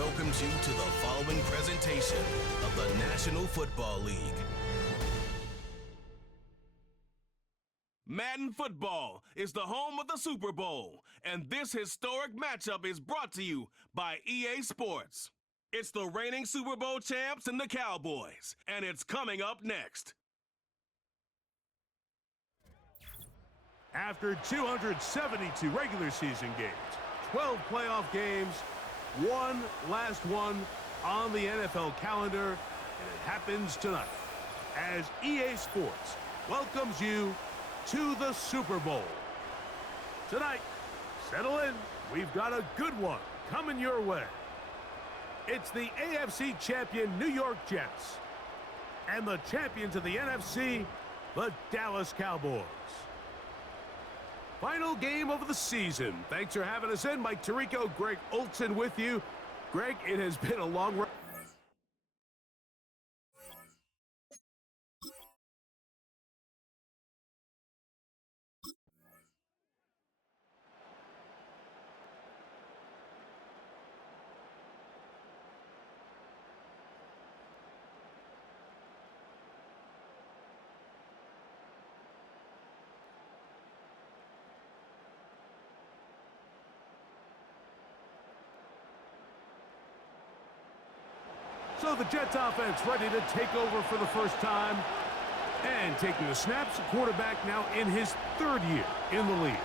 welcomes you to the following presentation of the National Football League. Madden Football is the home of the Super Bowl, and this historic matchup is brought to you by EA Sports. It's the reigning Super Bowl champs and the Cowboys, and it's coming up next. After 272 regular season games, 12 playoff games, one last one on the NFL calendar, and it happens tonight as EA Sports welcomes you to the Super Bowl. Tonight, settle in, we've got a good one coming your way. It's the AFC champion New York Jets and the champions of the NFC, the Dallas Cowboys. Final game of the season. Thanks for having us in. Mike Tirico, Greg Olson with you. Greg, it has been a long run. So the Jets offense ready to take over for the first time. And taking the snaps, quarterback now in his third year in the league.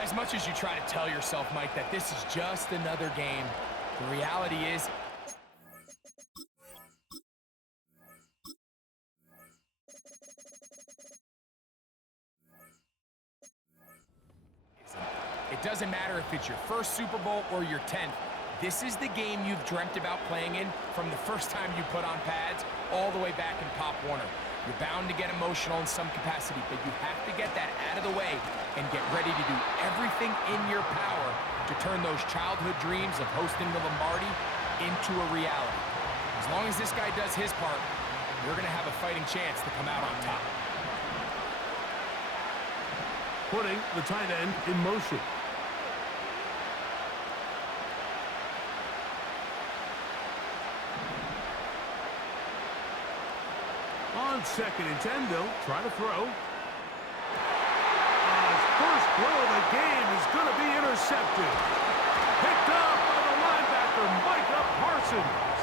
As much as you try to tell yourself, Mike, that this is just another game, the reality is it doesn't matter if it's your first Super Bowl or your 10th. This is the game you've dreamt about playing in from the first time you put on pads all the way back in Pop Warner. You're bound to get emotional in some capacity, but you have to get that out of the way and get ready to do everything in your power to turn those childhood dreams of hosting the Lombardi into a reality. As long as this guy does his part, you're going to have a fighting chance to come out on top. Putting the tight end in motion. On 2nd and 10, they'll try to throw. His first throw of the game is going to be intercepted. Picked up by the linebacker, Micah Parsons.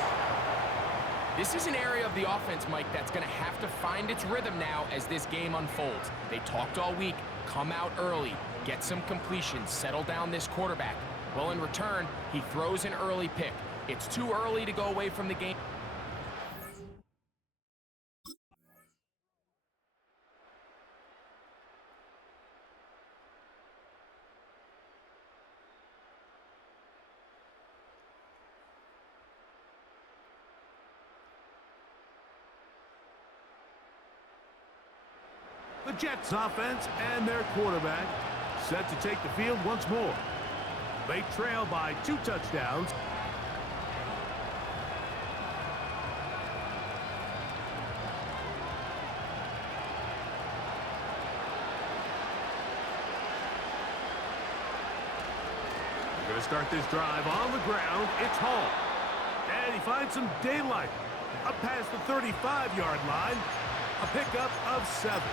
This is an area of the offense, Mike, that's going to have to find its rhythm now as this game unfolds. They talked all week, come out early, get some completions, settle down this quarterback. Well, in return, he throws an early pick. It's too early to go away from the game. The Jets offense and their quarterback set to take the field once more. They trail by 2 touchdowns. We're going to start this drive on the ground. It's Hall. And he finds some daylight. Up past the 35-yard line. A pickup of 7.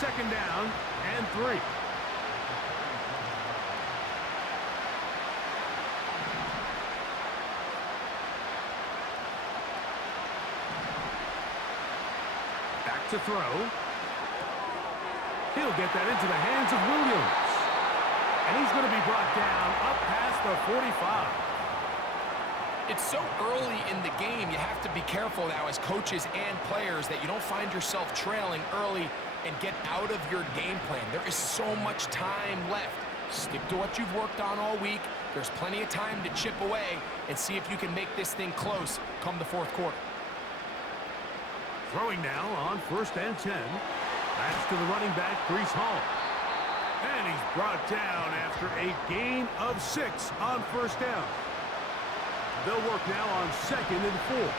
2nd down and 3. Back to throw. He'll get that into the hands of Williams. And he's going to be brought down up past the 45. It's so early in the game, you have to be careful now as coaches and players that you don't find yourself trailing early and get out of your game plan. There is so much time left. Stick to what you've worked on all week. There's plenty of time to chip away and see if you can make this thing close come the 4th quarter. Throwing now on 1st and 10. That's to the running back, Breece Hall. And he's brought down after a gain of 6 on 1st down. They'll work now on 2nd and 4.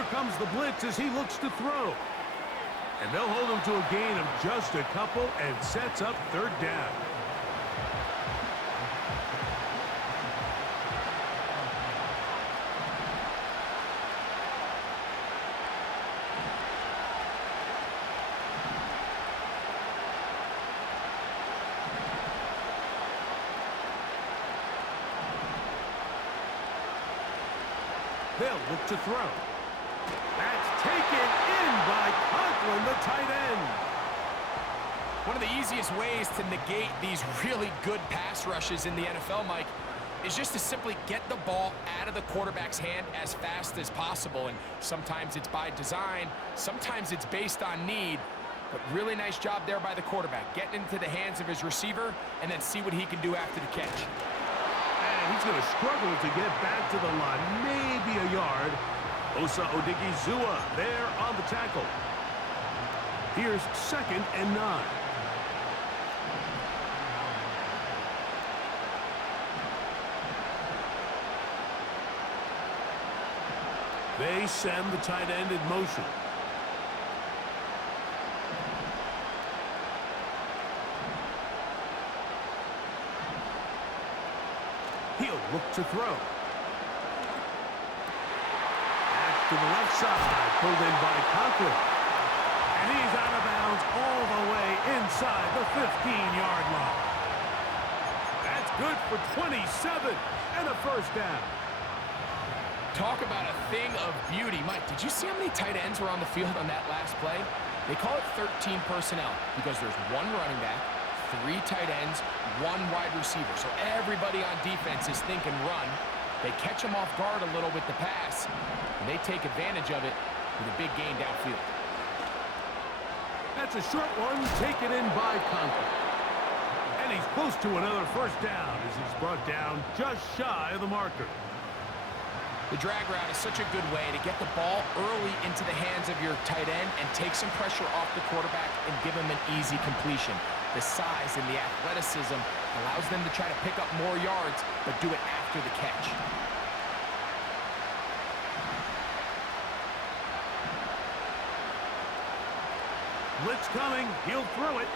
Here comes the blitz as he looks to throw. And they'll hold him to a gain of just a couple and sets up third down. They'll look to throw. That's taken in by Conklin, the tight end. One of the easiest ways to negate these really good pass rushes in the NFL, Mike, is just to simply get the ball out of the quarterback's hand as fast as possible. And sometimes it's by design, sometimes it's based on need. But really nice job there by the quarterback, getting into the hands of his receiver and then see what he can do after the catch. He's going to struggle to get back to the line, maybe a yard. Osa Odigizua there on the tackle. Here's 2nd and 9. They send the tight end in motion. He'll look to throw. Back to the left side, pulled in by Conklin. And he's out of bounds all the way inside the 15-yard line. That's good for 27 and a first down. Talk about a thing of beauty. Mike, did you see how many tight ends were on the field on that last play? They call it 13 personnel because there's one running back, 3 tight ends, 1 wide receiver. So everybody on defense is thinking run. They catch them off guard a little with the pass, and they take advantage of it with a big gain downfield. That's a short one taken in by Conklin. And he's close to another first down as he's brought down just shy of the marker. The drag route is such a good way to get the ball early into the hands of your tight end and take some pressure off the quarterback and give him an easy completion. The size and the athleticism allows them to try to pick up more yards, but do it after the catch. Blitz coming. He'll throw it.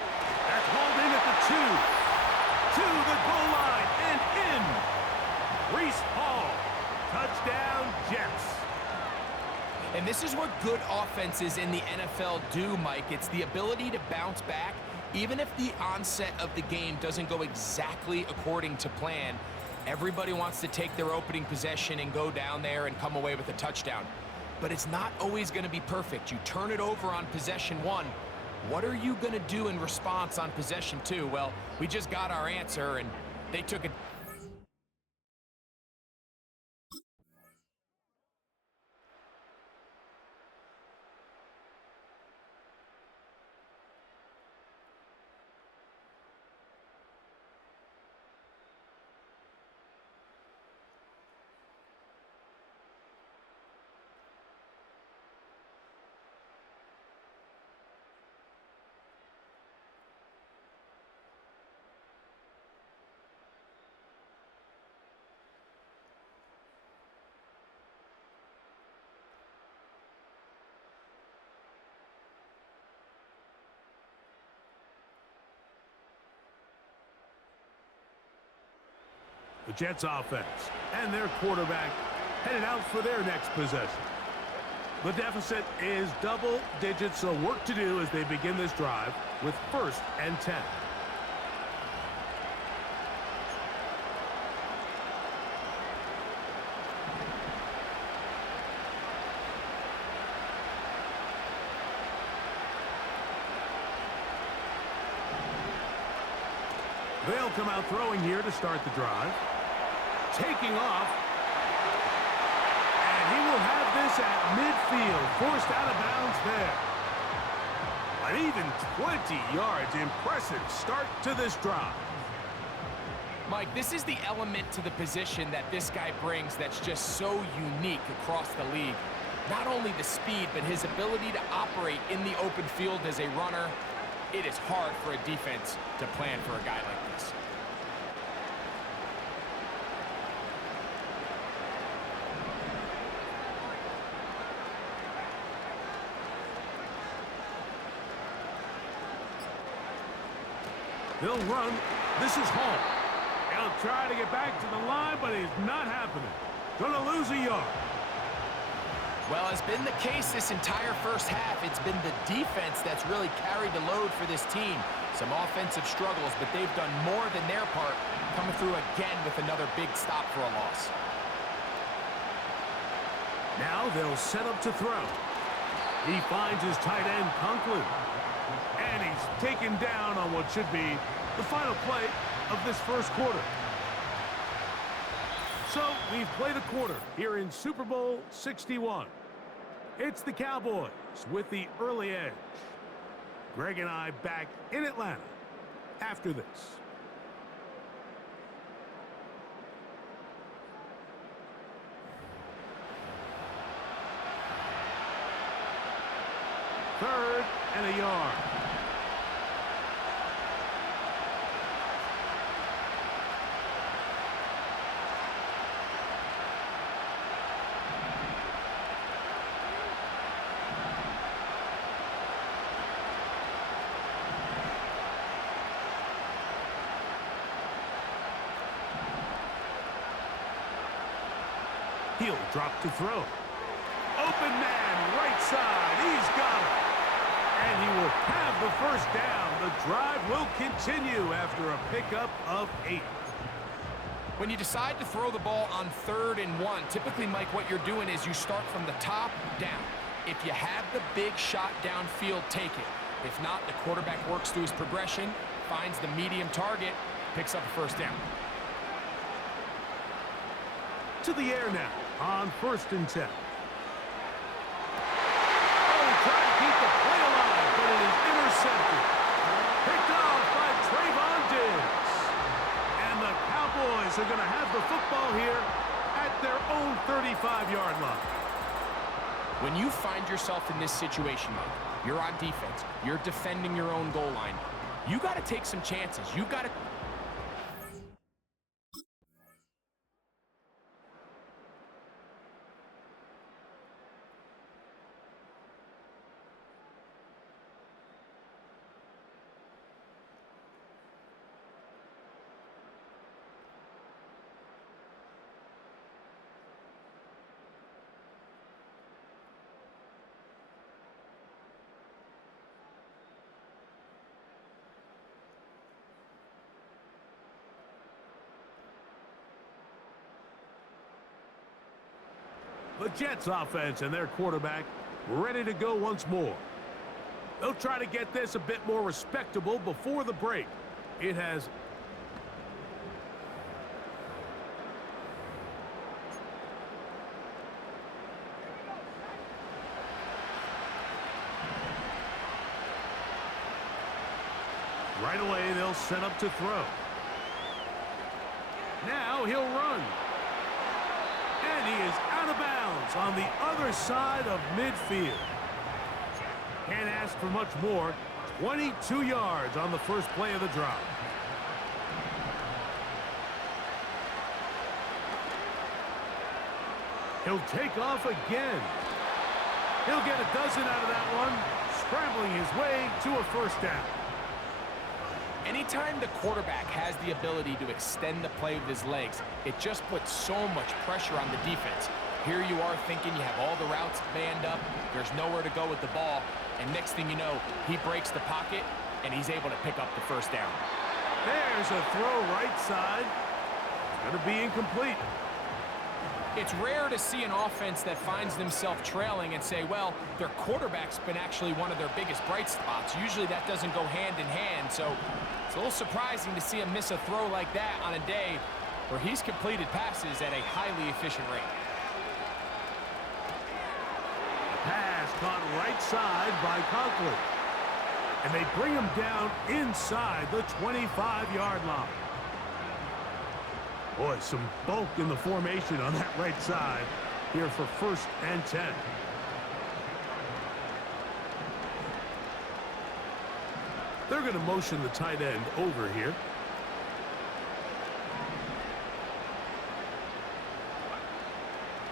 That's hauled in at the 2. To the goal line and in. Breece Hall. Touchdown, Jets. And this is what good offenses in the NFL do, Mike. It's the ability to bounce back, even if the onset of the game doesn't go exactly according to plan. Everybody wants to take their opening possession and go down there and come away with a touchdown. But it's not always going to be perfect. You turn it over on possession 1. What are you going to do in response on possession 2? Well, we just got our answer, and they took it. The Jets offense and their quarterback headed out for their next possession. The deficit is double digits, so work to do as they begin this drive with 1st and 10. They'll come out throwing here to start the drive. Taking off. And he will have this at midfield. Forced out of bounds there. An even 20 yards. Impressive start to this drive. Mike, this is the element to the position that this guy brings that's just so unique across the league. Not only the speed, but his ability to operate in the open field as a runner. It is hard for a defense to plan for a guy like this. He'll run. This is home. He'll try to get back to the line, but it's not happening. Gonna lose a yard. Well, it's been the case this entire first half. It's been the defense that's really carried the load for this team. Some offensive struggles, but they've done more than their part, coming through again with another big stop for a loss. Now they'll set up to throw. He finds his tight end, Conklin. And he's taken down on what should be the final play of this first quarter. So we've played a quarter here in Super Bowl 61. It's the Cowboys with the early edge. Greg and I back in Atlanta after this. Third and a yard. He'll drop to throw. Open man, right side. He's got it. And he will have the first down. The drive will continue after a pickup of 8. When you decide to throw the ball on 3rd and 1, typically, Mike, what you're doing is you start from the top down. If you have the big shot downfield, take it. If not, the quarterback works through his progression, finds the medium target, picks up a first down. To the air now on 1st and 10. Intercepted. Picked off by Trayvon Diggs. And the Cowboys are going to have the football here at their own 35-yard line. When you find yourself in this situation, Mike, you're on defense, you're defending your own goal line, you got to take some chances. You got to... The Jets offense and their quarterback ready to go once more. They'll try to get this a bit more respectable before the break. It has... Right away, they'll set up to throw. Now he'll run. And he is out of bounds on the other side of midfield. Can't ask for much more. 22 yards on the first play of the drive. He'll take off again. He'll get a dozen out of that one, scrambling his way to a first down. Anytime the quarterback has the ability to extend the play with his legs, it just puts so much pressure on the defense. Here you are thinking you have all the routes manned up, there's nowhere to go with the ball, and next thing you know, he breaks the pocket, and he's able to pick up the first down. There's a throw right side. It's going to be incomplete. It's rare to see an offense that finds themselves trailing and say, well, their quarterback's been actually one of their biggest bright spots. Usually that doesn't go hand in hand, so it's a little surprising to see him miss a throw like that on a day where he's completed passes at a highly efficient rate. Pass caught right side by Conklin. And they bring him down inside the 25-yard line. Boy, some bulk in the formation on that right side here for 1st and 10. They're going to motion the tight end over here.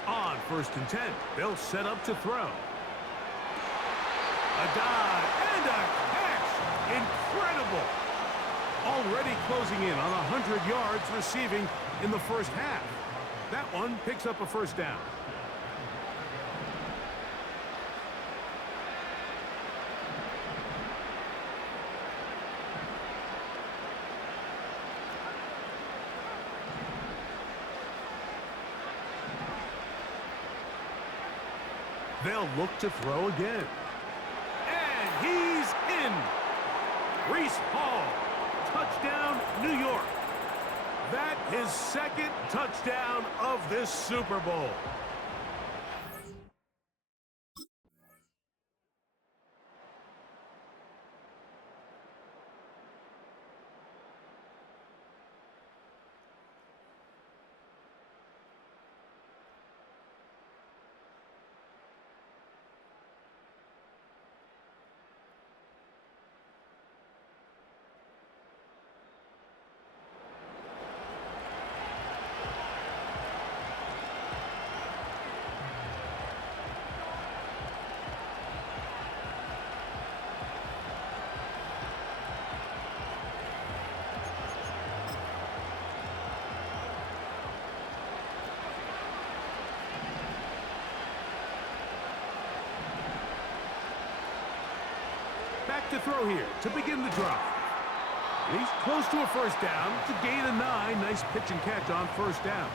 On 1st and 10, they'll set up to throw. A dive and a catch. Incredible. already closing in on 100 yards receiving in the first half. That one picks up a first down. They'll look to throw again. And he's in. Reese Hall, touchdown, New York. That his second touchdown of this Super Bowl. Back to throw here to begin the drive. He's close to a first down. To gain a 9. Nice pitch and catch on first down.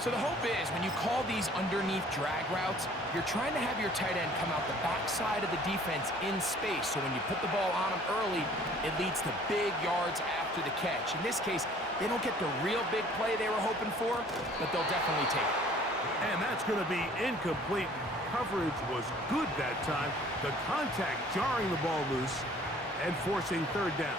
So the hope is when you call these underneath drag routes, you're trying to have your tight end come out the backside of the defense in space. So when you put the ball on him early, it leads to big yards after the catch. In this case, they don't get the real big play they were hoping for, but they'll definitely take it. And that's going to be incomplete. Coverage was good that time. The contact jarring the ball loose and forcing third down.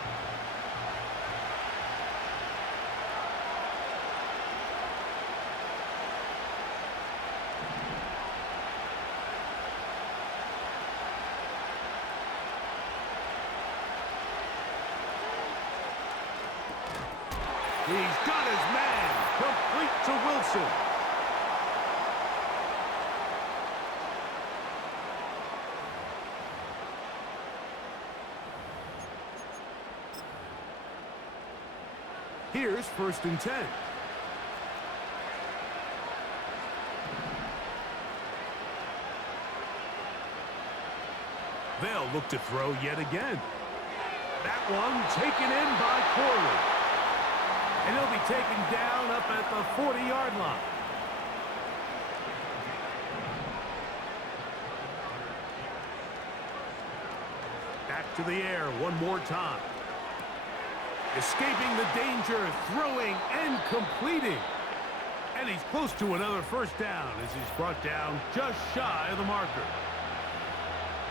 He's got his man. Complete to Wilson. Here's 1st and 10. They'll look to throw yet again. That one taken in by Corley. And he'll be taken down up at the 40-yard line. Back to the air one more time. Escaping the danger, throwing and completing. And he's close to another first down as he's brought down just shy of the marker.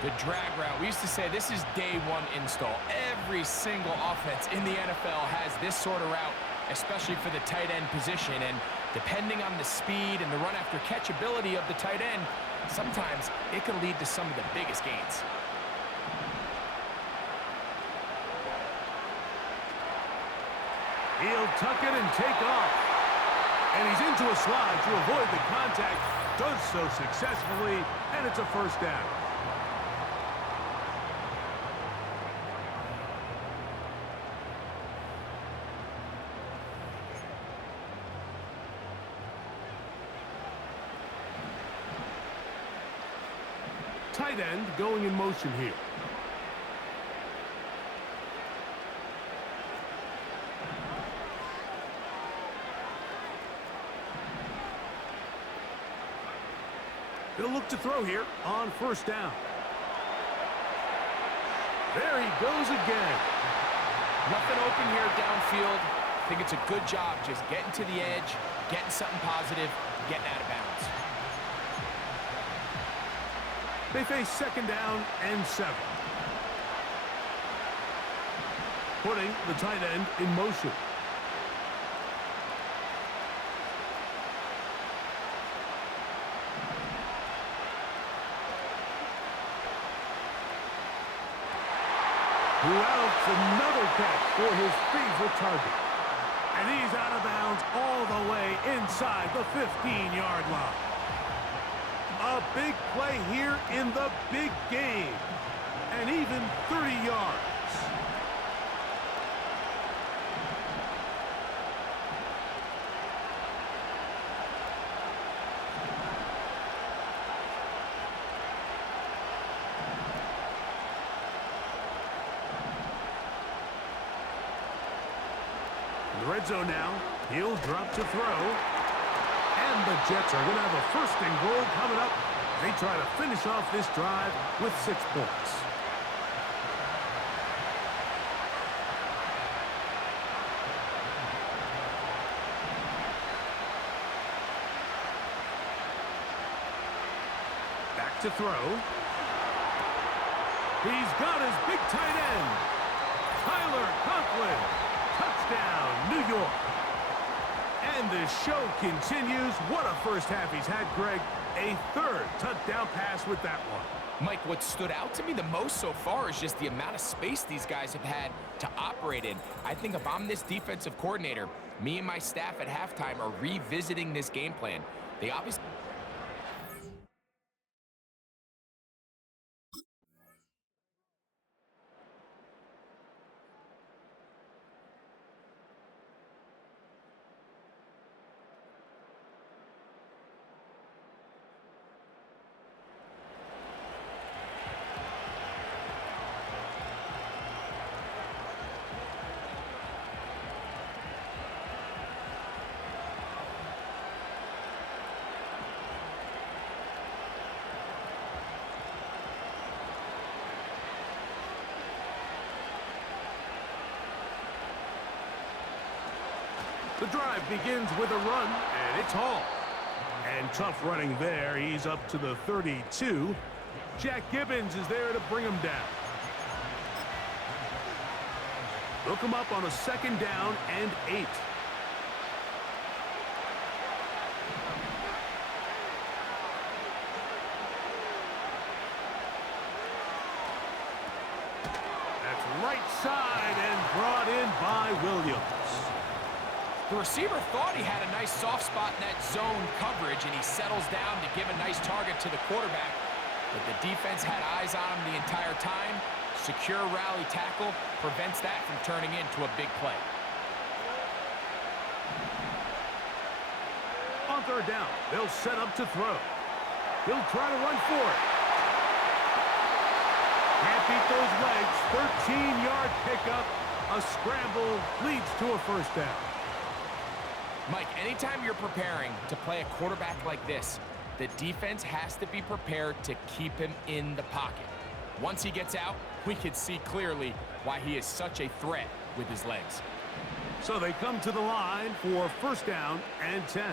The drag route, we used to say this is day one install. Every single offense in the NFL has this sort of route, especially for the tight end position. And depending on the speed and the run after catch ability of the tight end, sometimes it can lead to some of the biggest gains. He'll tuck it and take off. And he's into a slide to avoid the contact. Does so successfully, and it's a first down. Tight end going in motion here. He'll look to throw here on first down. There he goes again. Nothing open here downfield. I think it's a good job just getting to the edge, getting something positive, getting out of bounds. They face 2nd down and 7. Putting the tight end in motion. Routs another catch for his favorite target. And he's out of bounds all the way inside the 15-yard line. A big play here in the big game. And even 30 yards. In the red zone now, he'll drop to throw. And the Jets are going to have a first and goal coming up. They try to finish off this drive with 6 points. Back to throw. He's got his big tight end. Tyler Conklin. Touchdown, New York. And the show continues. What a first half he's had, Greg. A 3rd touchdown pass with that one. Mike, what stood out to me the most so far is just the amount of space these guys have had to operate in. I think if I'm this defensive coordinator, me and my staff at halftime are revisiting this game plan. They obviously... The drive begins with a run, and it's Hall. And tough running there. He's up to the 32. Jack Gibbons is there to bring him down. Look him up on a 2nd down and 8. That's right side and brought in by Williams. The receiver thought he had a nice soft spot in that zone coverage, and he settles down to give a nice target to the quarterback. But the defense had eyes on him the entire time. Secure rally tackle prevents that from turning into a big play. On 3rd down, they'll set up to throw. He'll try to run for it. Can't beat those legs. 13-yard pickup. A scramble leads to a 1st down. Mike, anytime you're preparing to play a quarterback like this, the defense has to be prepared to keep him in the pocket. Once he gets out, we can see clearly why he is such a threat with his legs. So they come to the line for 1st down and 10.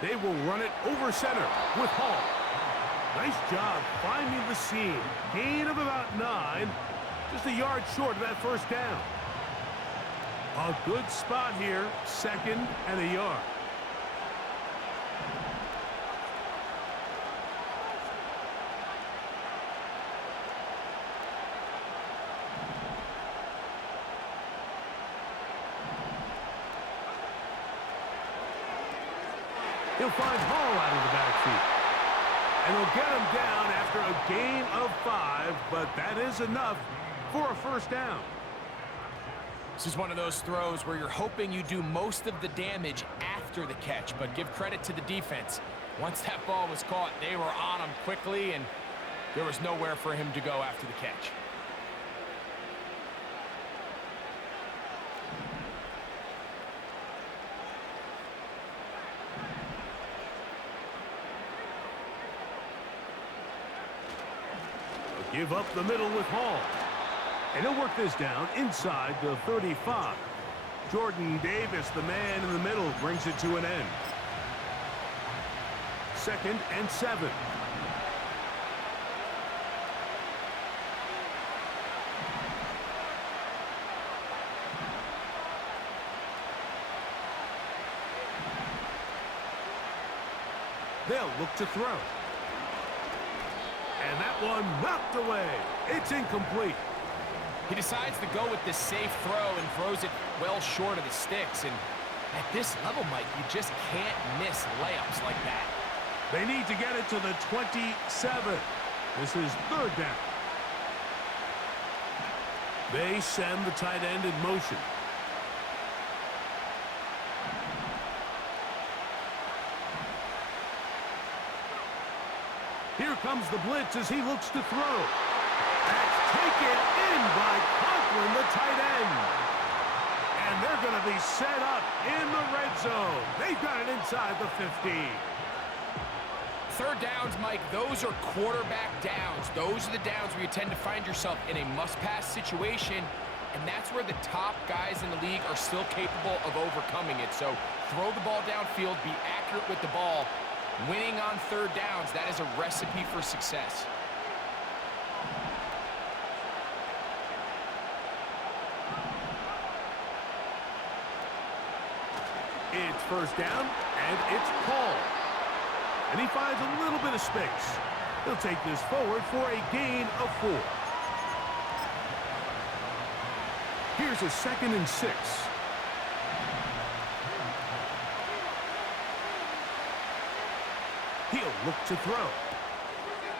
They will run it over center with Hall. Nice job finding the seam. Gain of about 9. Just a yard short of that 1st down. A good spot here. 2nd and a yard. He'll find Hall out of the backfield. And he'll get him down after a gain of 5, but that is enough for a 1st down. This is one of those throws where you're hoping you do most of the damage after the catch, but give credit to the defense. Once that ball was caught, they were on him quickly, and there was nowhere for him to go after the catch. Give up the middle with Hall. And he'll work this down inside the 35. Jordan Davis, the man in the middle, brings it to an end. 2nd and 7. They'll look to throw. And that one knocked away. It's incomplete. He decides to go with this safe throw and throws it well short of the sticks. And at this level, Mike, you just can't miss layups like that. They need to get it to the 27. This is 3rd down. They send the tight end in motion. Here comes the blitz as he looks to throw. That's taken in by Conklin, the tight end. And they're going to be set up in the red zone. They've got it inside the 15. Third downs, Mike, those are quarterback downs. Those are the downs where you tend to find yourself in a must-pass situation, and that's where the top guys in the league are still capable of overcoming it. So throw the ball downfield, be accurate with the ball. Winning on third downs, that is a recipe for success. It's first down, and it's Paul. And he finds a little bit of space. He'll take this forward for a gain of 4. Here's a 2nd and 6. He'll look to throw.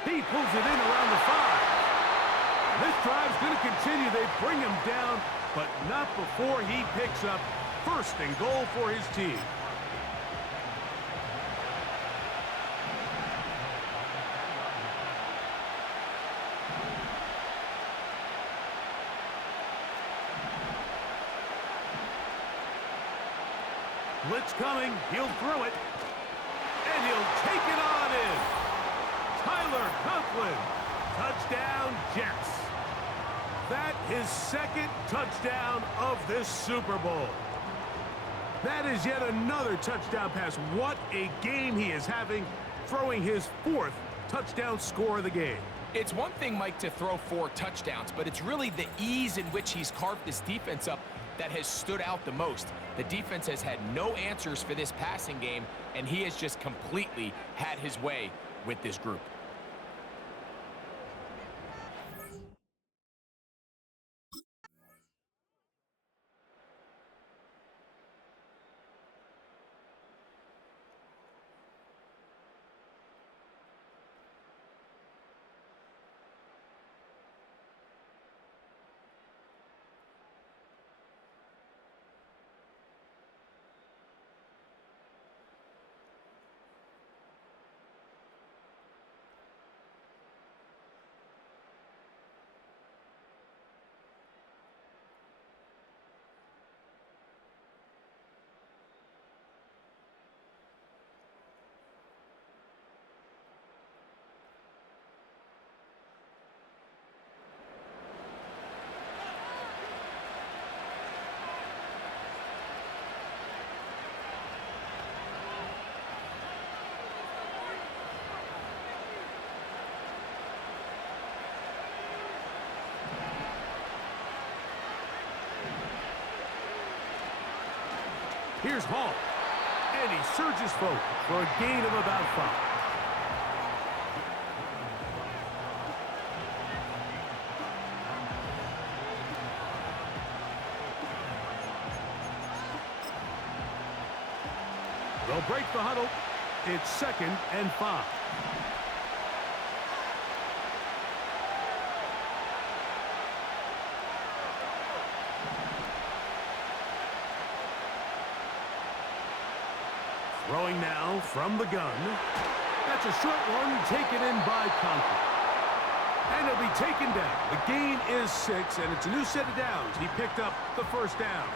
He pulls it in around the 5. This drive's going to continue. They bring him down, but not before he picks up first and goal for his team. Blitz coming. He'll throw it. And he'll take it on in. Tyler Conklin. Touchdown, Jets. That is 2nd touchdown of this Super Bowl. That is yet another touchdown pass. What a game he is having, throwing his 4th touchdown score of the game. It's one thing, Mike, to throw 4 touchdowns, but it's really the ease in which he's carved this defense up that has stood out the most. The defense has had no answers for this passing game, and he has just completely had his way with this group. Here's Hall. And he surges forward for a gain of about 5. They'll break the huddle. It's 2nd and 5. Throwing now from the gun. That's a short one taken in by Conklin. And he'll be taken down. The gain is 6, and it's a new set of downs. He picked up the first down.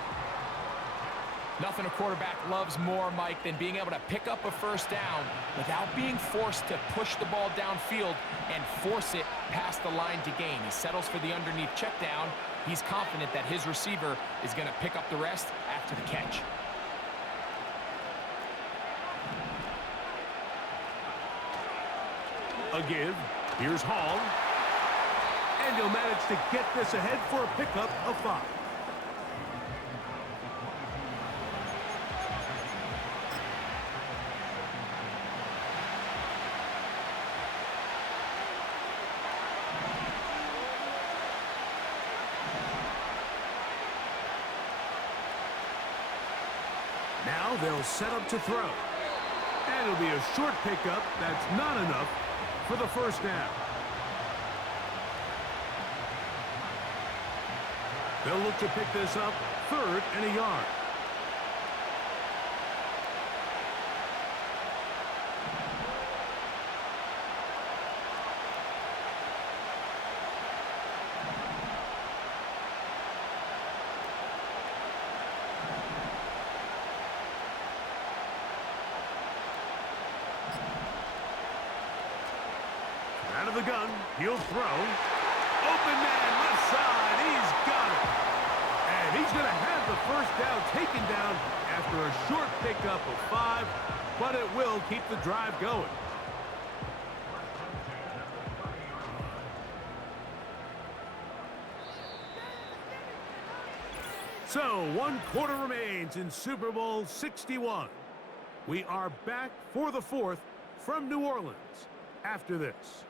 Nothing a quarterback loves more, Mike, than being able to pick up a first down without being forced to push the ball downfield and force it past the line to gain. He settles for the underneath check down. He's confident that his receiver is going to pick up the rest after the catch. A give. Here's Hall. And he'll manage to get this ahead for a pickup of 5. Now they'll set up to throw. And it'll be a short pickup. That's not enough for the first down. They'll look to pick this up 3rd and a yard. of the gun. He'll throw. Open man, left side. He's got it. And he's going to have the first down taken down after a short pickup of 5, but it will keep the drive going. So, 1 quarter remains in Super Bowl 61. We are back for the 4th from New Orleans after this.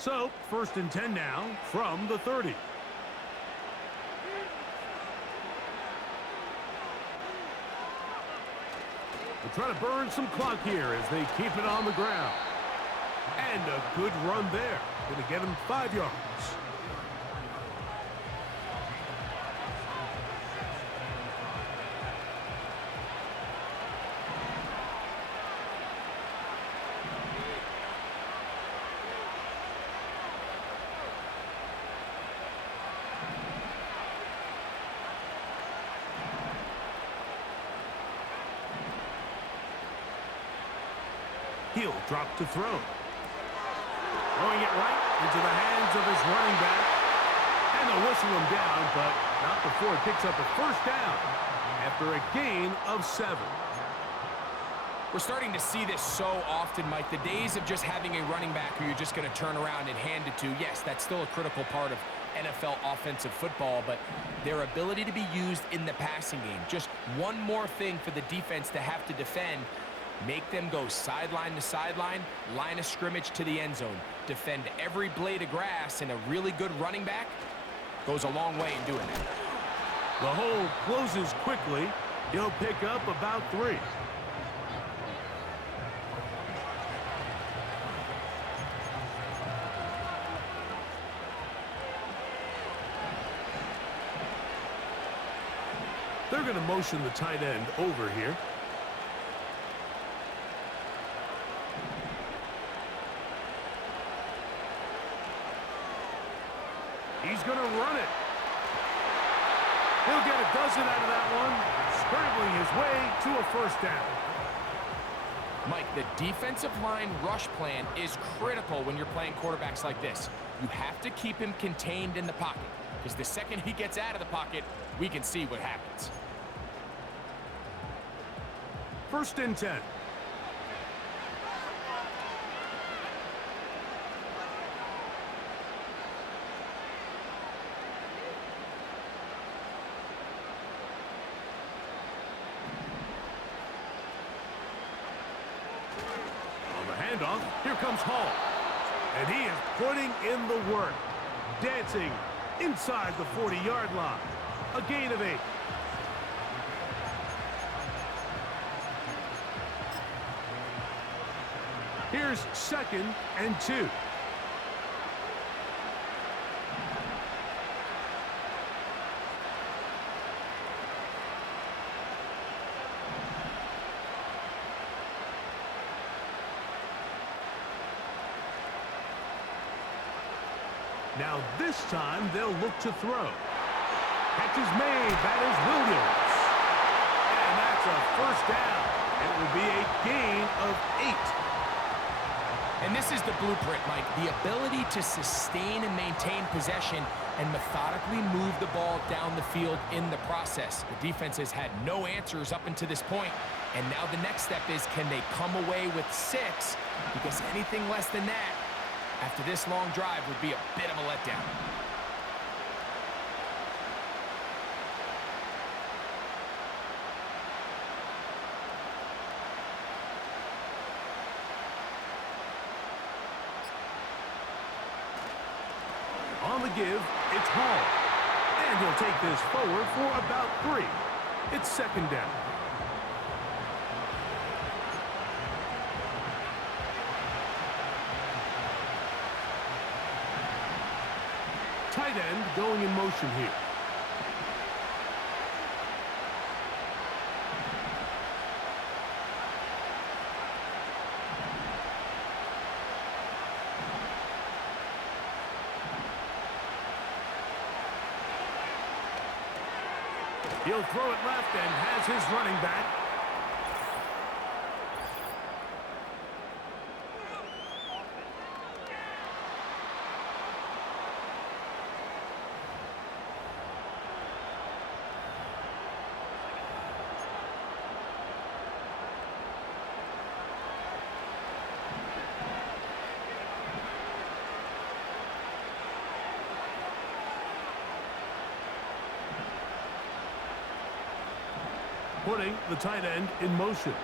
So, 1st and 10 now from the 30. They'll try to burn some clock here as they keep it on the ground. And a good run there. Going to get him 5 yards. He'll drop to throw. Throwing it right into the hands of his running back. And they'll whistle him down, but not before it picks up a first down after a gain of 7. We're starting to see this so often, Mike. The days of just having a running back who you're just going to turn around and hand it to, yes, that's still a critical part of NFL offensive football, but their ability to be used in the passing game, just one more thing for the defense to have to defend. Make them go sideline to sideline, line of scrimmage to the end zone. Defend every blade of grass, and a really good running back goes a long way in doing that. The hole closes quickly. He'll pick up about 3. They're going to motion the tight end over here. He's going to run it. He'll get a dozen out of that one, scrambling his way to a first down. Mike, the defensive line rush plan is critical when you're playing quarterbacks like this. You have to keep him contained in the pocket, because the second he gets out of the pocket, we can see what happens. 1st and 10. Handoff. Here comes Hall. And he is putting in the work. Dancing inside the 40-yard line. A gain of 8. Here's 2nd and 2. Now this time they'll look to throw. Catch is made. That is Williams. And that's a first down. It will be a gain of 8. And this is the blueprint, Mike. The ability to sustain and maintain possession and methodically move the ball down the field in the process. The defense has had no answers up until this point. And now the next step is, can they come away with 6? Because anything less than that, after this long drive, would be a bit of a letdown. On the give, it's Hall. And he'll take this forward for about 3. It's 2nd down. Tight end going in motion here. He'll throw it left and has his running back. Putting the tight end in motion.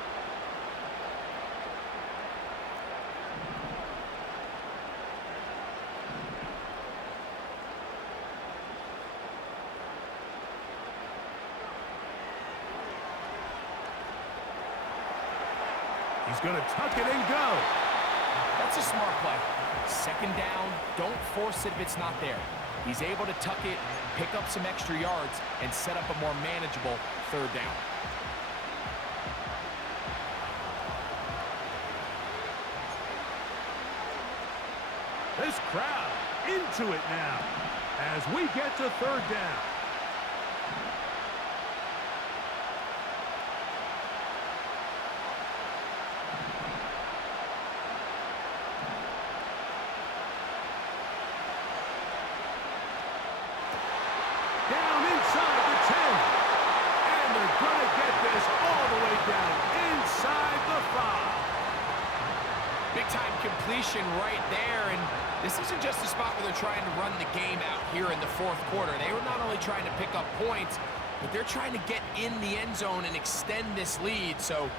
He's going to tuck it and go. That's a smart play. Second down, don't force it if it's not there. He's able to tuck it, pick up some extra yards, and set up a more manageable third down. This crowd into it now as we get to third down. Down inside the 10. And they're going to get this all the way down inside the 5. Big-time completion right there, and this isn't just a spot where they're trying to run the game out here in the fourth quarter. They were not only trying to pick up points, but they're trying to get in the end zone and extend this lead. So,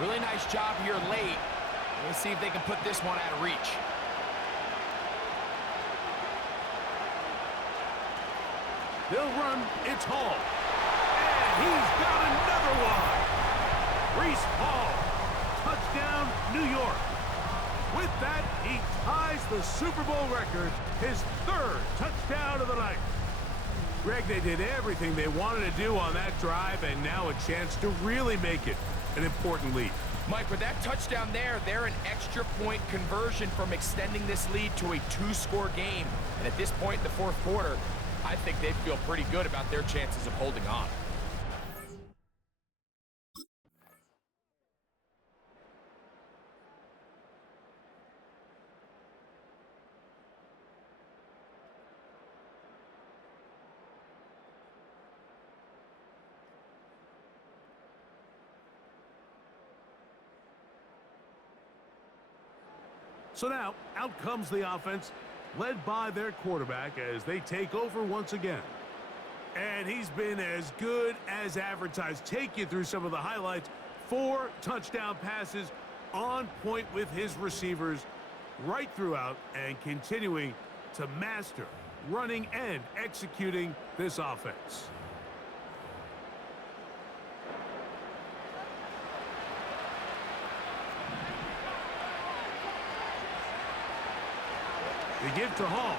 really nice job here late. Let's see if they can put this one out of reach. They'll run. It's Hall. And he's got another one. Breece Hall. Touchdown, New York. With that, he ties the Super Bowl record, his third touchdown of the night. Greg, they did everything they wanted to do on that drive, and now a chance to really make it an important lead. Mike, with that touchdown there, they're an extra point conversion from extending this lead to a 2-score game. And at this point in the fourth quarter, I think they'd feel pretty good about their chances of holding on. So now, out comes the offense, led by their quarterback as they take over once again. And he's been as good as advertised. Take you through some of the highlights. 4 touchdown passes, on point with his receivers right throughout, and continuing to master running and executing this offense. They give to Hall.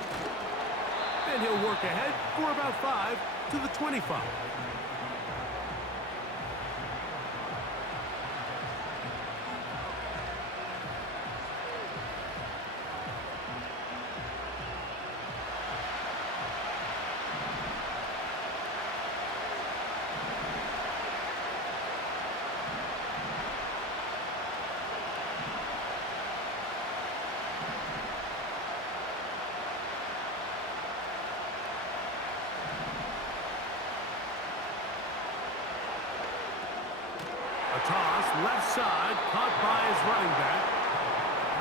Then he'll work ahead for about 5 to the 25. A toss, left side, caught by his running back.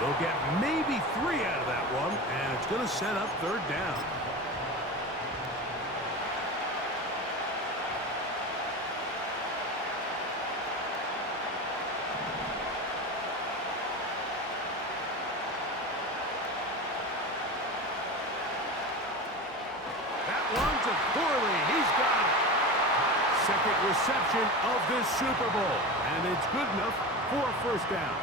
They'll get maybe 3 out of that one, and it's going to set up third down. That one's a poorly. He's got it. Second reception of this Super Bowl, and it's good enough for a first down.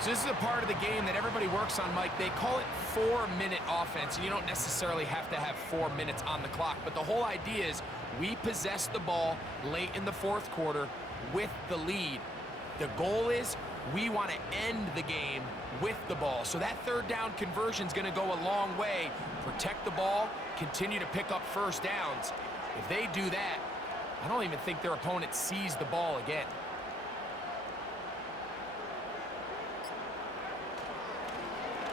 So this is a part of the game that everybody works on, Mike. They call it 4-minute offense, and you don't necessarily have to have 4 minutes on the clock. But the whole idea is we possess the ball late in the fourth quarter with the lead. The goal is we want to end the game with the ball. So that third down conversion is going to go a long way. Protect the ball, continue to pick up first downs. If they do that, I don't even think their opponent sees the ball again.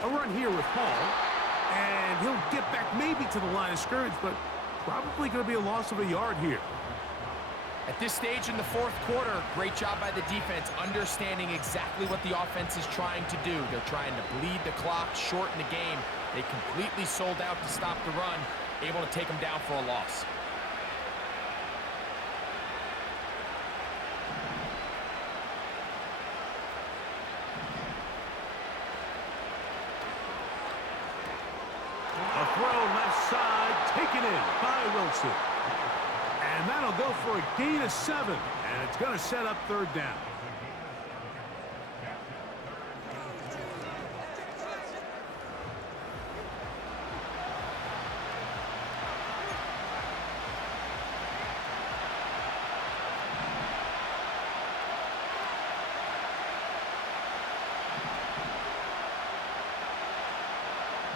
A run here with Hall, and he'll get back maybe to the line of scrimmage, but probably going to be a loss of a yard here. At this stage in the fourth quarter, great job by the defense, understanding exactly what the offense is trying to do. They're trying to bleed the clock, shorten the game. They completely sold out to stop the run, able to take them down for a loss. A throw left side, taken in by Wilson. And that'll go for a gain of 7, and it's going to set up third down.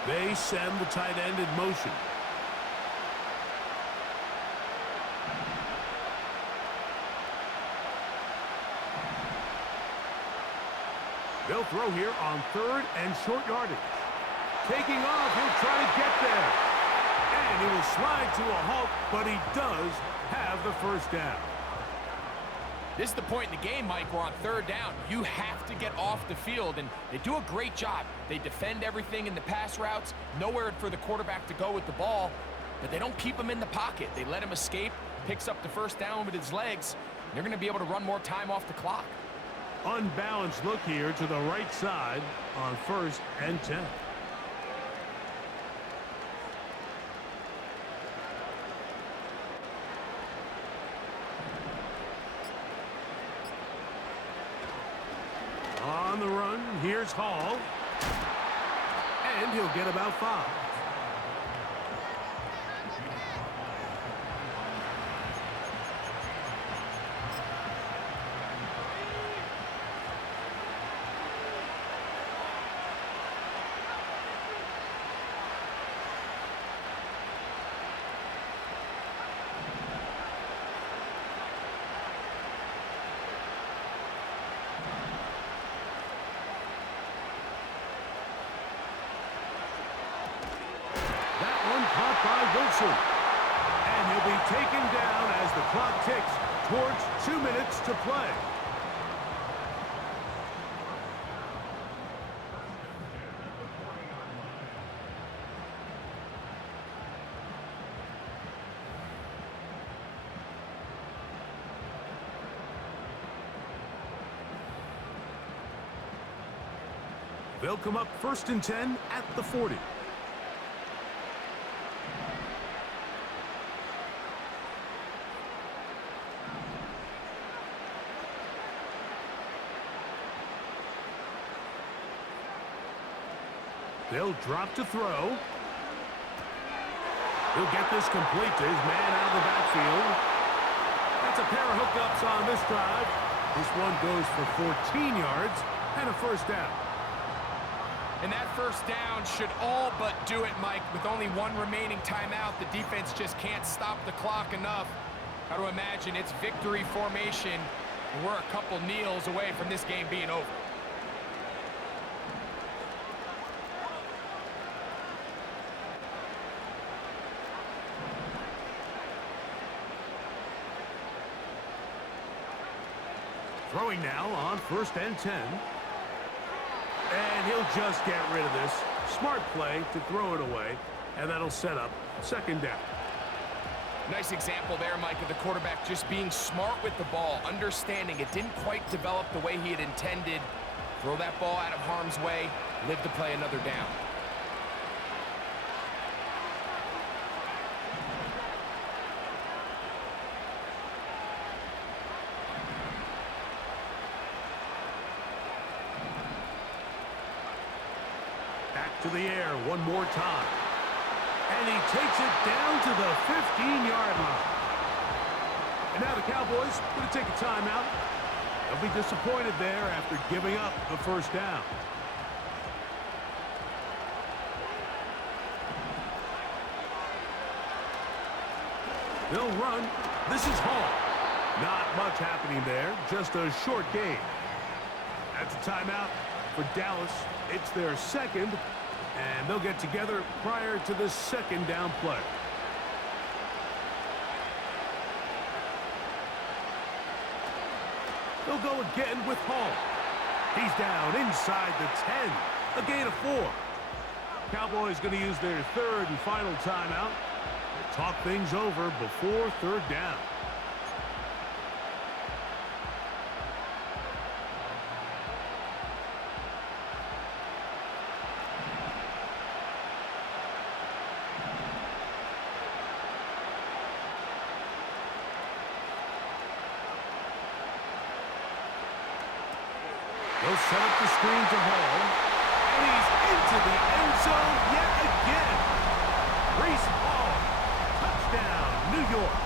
They send the tight end in motion. They'll throw here on third and short yardage. Taking off, he'll try to get there. And he will slide to a halt, but he does have the first down. This is the point in the game, Mike, where on third down, you have to get off the field, and they do a great job. They defend everything in the pass routes, nowhere for the quarterback to go with the ball, but they don't keep him in the pocket. They let him escape, picks up the first down with his legs. They're going to be able to run more time off the clock. Unbalanced look here to the right side on 1st and 10. On the run, here's Hall. And he'll get about 5. By Wilson. And he'll be taken down as the clock ticks towards 2 minutes to play. They'll come up 1st and 10 at the 40. They'll drop to throw. He'll get this complete to his man out of the backfield. That's a pair of hookups on this drive. This one goes for 14 yards and a first down. And that first down should all but do it, Mike. With only one remaining timeout, the defense just can't stop the clock enough. How to imagine it's victory formation, and we're a couple kneels away from this game being over. Throwing now on 1st and 10. And he'll just get rid of this. Smart play to throw it away, and that'll set up 2nd down. Nice example there, Mike, of the quarterback just being smart with the ball, understanding it didn't quite develop the way he had intended. Throw that ball out of harm's way, live to play another down. To the air one more time. And he takes it down to the 15-yard line. And now the Cowboys going to take a timeout. They'll be disappointed there after giving up the first down. They'll run This is Hall. Not much happening there, just a short game. That's a timeout for Dallas. It's their second, and they'll get together prior to the second down play. They'll go again with Hall. He's down inside the 10. A gain of 4. Cowboys going to use their third and final timeout to talk things over before third down. They'll set up the screen to Hall, and he's into the end zone yet again. Reese Hall, touchdown, New York.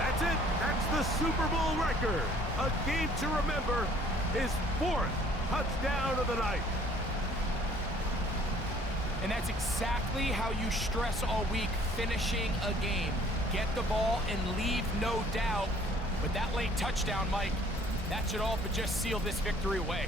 That's it. That's the Super Bowl record. A game to remember, his 4th touchdown of the night. And that's exactly how you stress all week, finishing a game. Get the ball and leave no doubt. But that late touchdown, Mike, that should all but just seal this victory away.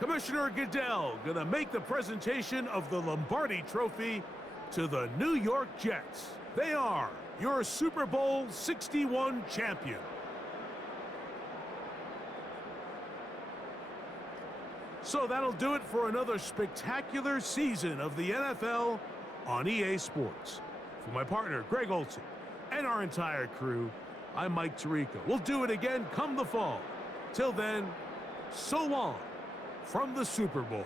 Commissioner Goodell gonna make the presentation of the Lombardi Trophy to the New York Jets. They are your Super Bowl LXI champion. So that'll do it for another spectacular season of the NFL on EA Sports. For my partner, Greg Olson, and our entire crew, I'm Mike Tirico. We'll do it again come the fall. Till then, so long from the Super Bowl.